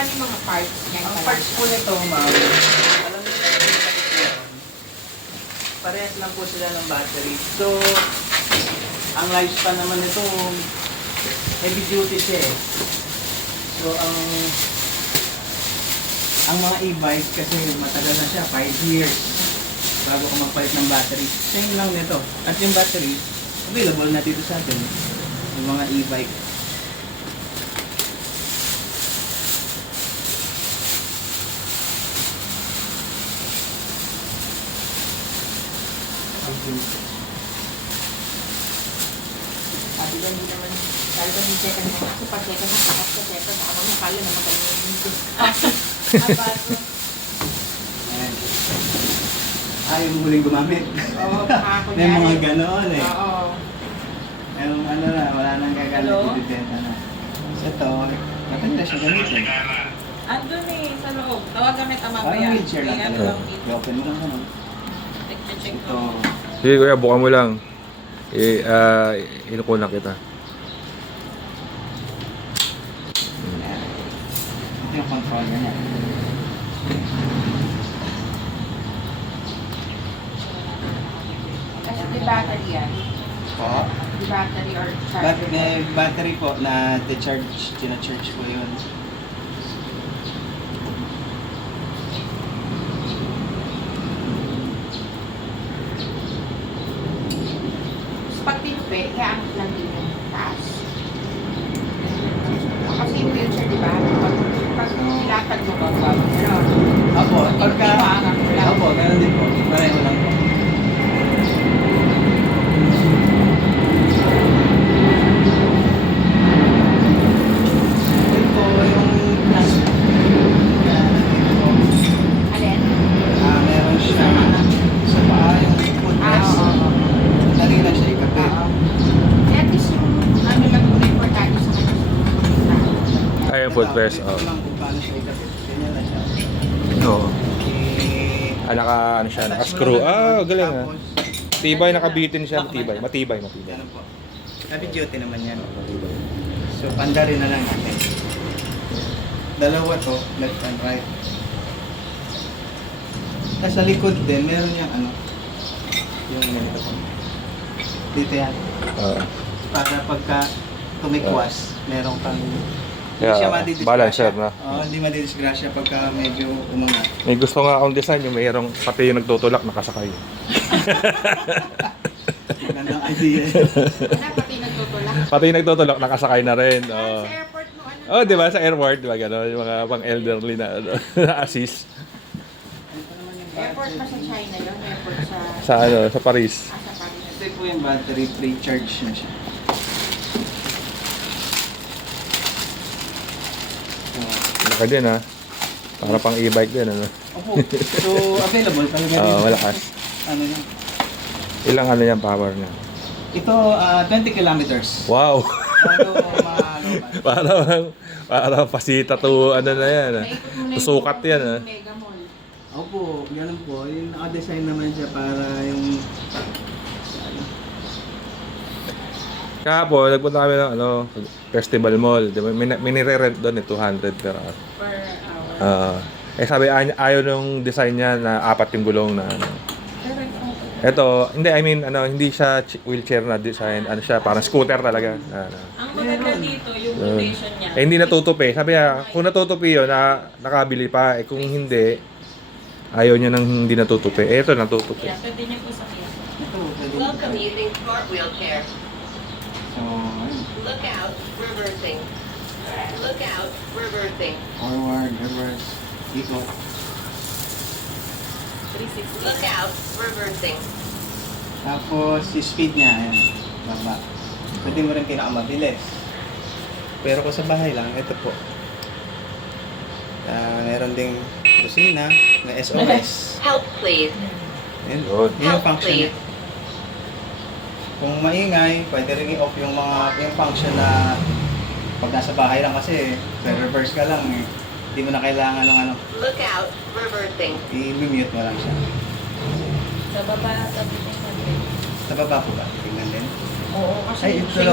paano yung mga parts niyan? Ang parts po nito, ma'am, alam niyo na yung parehas lang po sila ng battery. So, ang lifespan naman nito, heavy duty siya eh. So, ang mga e-bike kasi matagal na siya, 5 years bago ka magpalit ng battery. Same lang nito. At yung battery, available na dito sa atin. Yung mga e-bike. Sabi ko hindi naman, sabi ko hindi check naman ako, pag-check na, takas ka check, baka makakala naman kayo yung abato. Ayan. Yung huling gumamit. Oo, baka May mga ganoon eh. Oo. Yung ano na, wala nang gagamit, ibibenta na. So ito, maganda siya gamitin. Andun eh, sa loob. Tawag gamit ang mamaya. Parang wheelchair lang May ano talaga. lang dito. I-open mo lang naman. Check Ito, mo. Sige kuya, bukan mo lang. Inukunan kita. ayan. Ito yung control niya. Kasi may battery yan. Po. May battery or But charger. may battery po na de-charge, tina-charge po yun. Tapos pag tinupi, iaangat lang din yung taas. Kasi yung wheelchair, di ba? Pag nilatag mo ba, pero Opo, pagka... iaangat mo lang. Opo, ganun din po. Pareho lang po. Ito po yung plus. Alin? Meron siya sa paa yung footrest. Oo. Dali lang siya ikapit. Oo. At least yung ano lang muna importante sa kanya. Ay, yung footrest. Ito lang kung paano siya ikapit. Ganyan lang siya. Oo. Eh, Ano siya, naka-screw. Galing ah. tapos, Tibay, nakabitin siya. Matibay. Ganun po. Heavy duty naman yan. So, pandarin na lang natin. Dalawa to, left and right. Tapos sa likod din, meron yung ano, yung ganito po. Dito yan. Para pagka tumikwas, meron kang hindi siya madidisgrasya. Balancer na. Oo, hindi madidisgrasya pagka medyo umangat. May gusto nga akong design yung mayroong pati yung nagtutulak nakasakay. Magandang idea. Wala, pati nagtutulak. Pati yung nagtutulak nakasakay na rin. Sa Oh. airport mo, ano? Oh, di ba sa airport, di ba gano'n? Yung mga pang elderly na na-assist Airport pa sa China yun? Airport sa... sa Paris. Sa Paris. Ito po yung battery, pre-charge na siya. Laka din ha. Para pang e-bike din ano. Opo. So, available talaga din. Malakas. Ano yan? Ilang ano yan power niya? Ito, 20 kilometers. Wow! Bago mahaloban. para pasita to ano na yan ah. Naikot mo na yung Sukat yan ah. Mega Mall. Opo, ganun po. Yung naka-design naman siya para yung... Kahapon, nagpunta kami ng Festival Mall. Di ba? May nire-rent doon 200 per hour. Per hour. Sabi ayaw nung design niya na 4 yung gulong na ano. Pero Ito, hindi siya wheelchair na design. Ano siya, parang scooter talaga. ang maganda dito, yung rotation niya. Hindi natutupi. Sabi niya, kung natutupi yun, nakabili pa. Kung hindi, ayaw niya nang hindi natutupi. Ito, natutupi. Yeah, pwede niyo po sa kaya. Ito, pwede. Welcome using cartwheel chair. So, ayun. Look out, reversing. Look out, reversing. Forward, reverse, ikot. 360. Look out, reversing. Tapos, si speed niya, ayan, baba. Pwede mo rin pinakamabilis. Pero kung sa bahay lang, ito po. Meron ding kusina, may SOS. Help, please. Yun, Good. yun yung Help, function niya. please. Kung maingay, pwede rin i-off yung function na pag nasa bahay lang kasi, reverse ka lang eh. Hindi mo na kailangan ng ano, Look out, reversing. i-mute mo lang siya. Sa baba, sabi niya. Sa baba po ba? Tingnan din. Oo, kasi Ay, ito lang.